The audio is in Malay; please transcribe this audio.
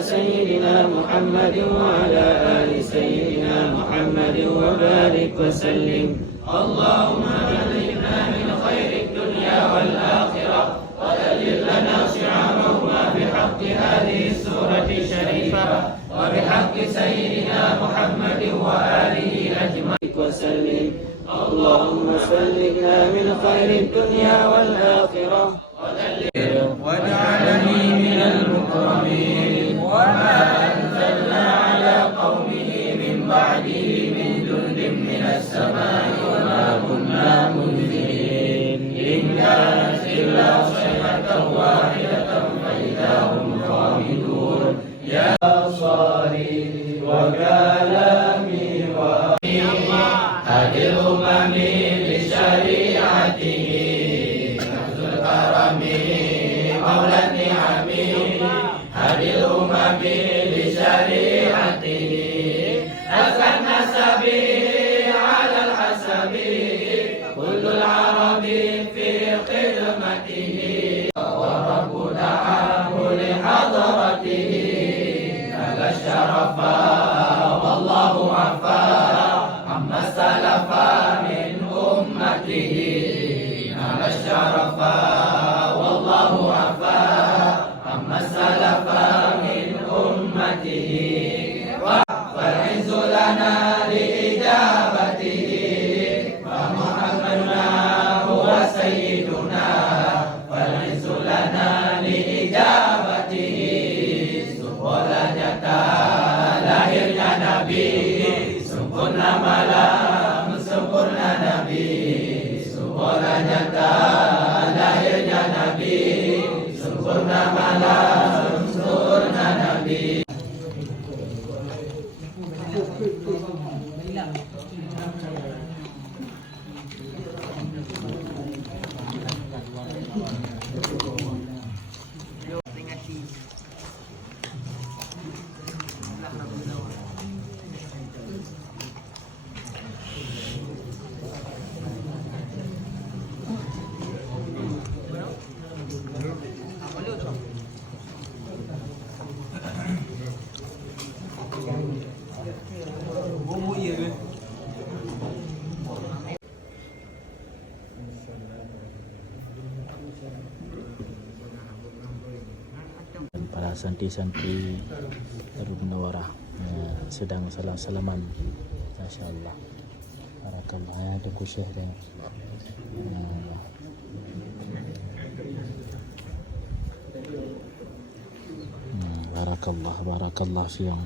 سيدنا محمد وعلى آل سيدنا محمد وبارك وسلم. اللهم بلغنا من خير الدنيا والآخرة وذلل لنا شعارهما بحق هذه السورة الشريفة وبحق سيدنا محمد وآله أجمعين وسلم. اللهم بلغنا من خير الدنيا والآخرة واجعلني من المكرمين. وما أنزلنا على قومه من بعده من جند من السماء وما كنا منزلين. إن كانت إلا صيحة واحدة فإذا هم خامدون. يا صاري وكلامي هذه الأمم لشريعته نبذ الكرم مولى النعم. هذه الأمم لشريعته أتى النسب على الحسب كل العرب في خدمته. ورب دعاه لحضرته نال الشرف والله عفا عما سلف من أمته. نال الشرف والله عفا عما سلف من أمته. والعز لنا لإجابته فمحمدنا هو سيدنا. والعز لنا لإجابته سبحانه جتا lahirnya Nabi. Sempurna malam sempurna Nabi. Sempurna nyata lahirnya Nabi. Sempurna malam sempurna Nabi. Para santri-santri Darul Munawarah sedang salam-salaman. Masya-Allah. Barakallah. Ya, tunggu Syekh dia. Barakallah, barakallah fiikum.